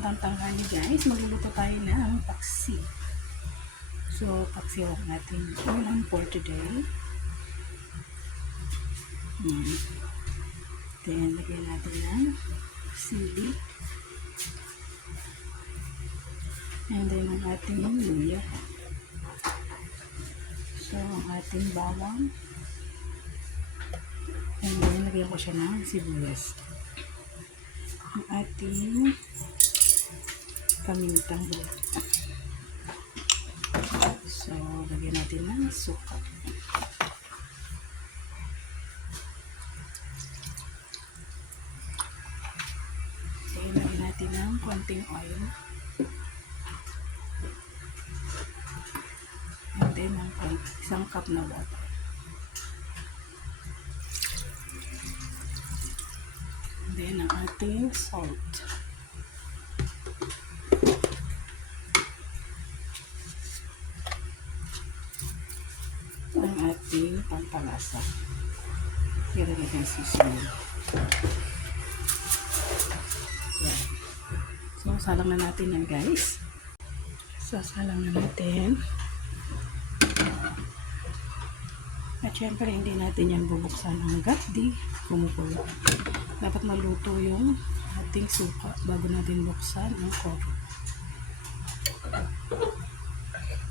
Magandang tanghali guys. Magluluto tayo ng paksi. So, paksi ang ating ulam for today. Then, lagyan natin ng sili. And then, ang ating luya. So, ang ating bawang. And then, lagyan ko siya ng sibuyas. Ang ating kamintang bulat. So, lagyan natin ng suka. So, lagyan natin ng konting oil. And then, isang cup na water. And then, ang ating salt. Ang ating pampalasa. Kaya natin sisili. Yan. So, salang na natin yan guys. Sasalang na natin. At syempre, hindi natin yan bubuksan hanggat di kumukulo. Dapat maluto yung ating suka bago natin buksan ang cover.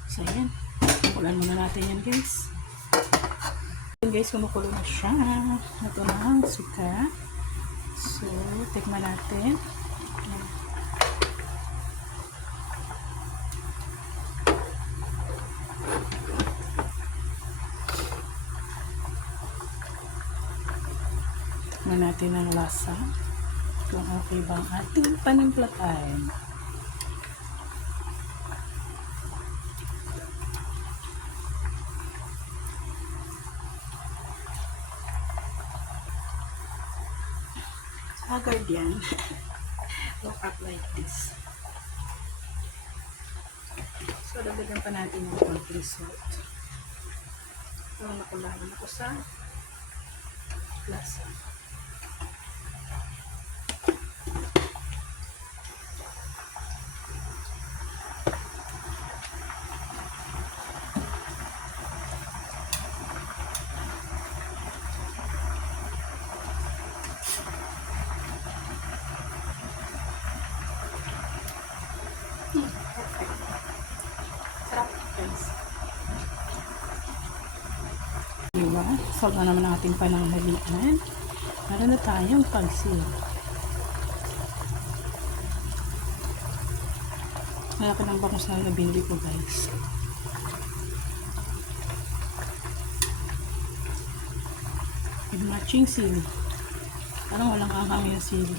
So, yan. Kukulan muna natin yan guys. Yan guys, kumukulo na siya. Ito na ang suka. So, tikman natin. Yan. Tikman natin ang lasa. Kung okay ba ang ating panimplatan. Haggard yan. Look up like this. So, dagdagan pa natin yung konting salt. So, nakulayan ako sa lasa. Sarap guys. Diba? Solve na naman ang ating pananghalian. Meron na tayong pagsil. Malaki ng bangus na nabili ko guys. With matching sili. Parang walang kakami yung sili.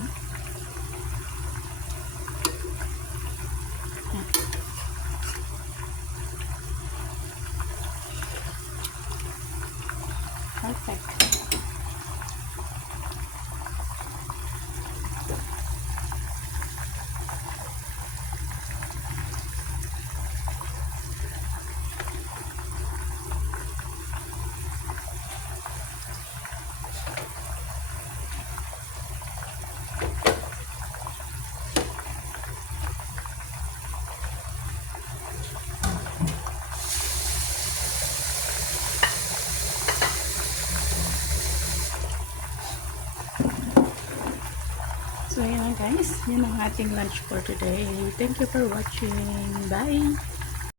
Perfect. So, yan guys. Yan ang ating lunch for today. Thank you for watching. Bye!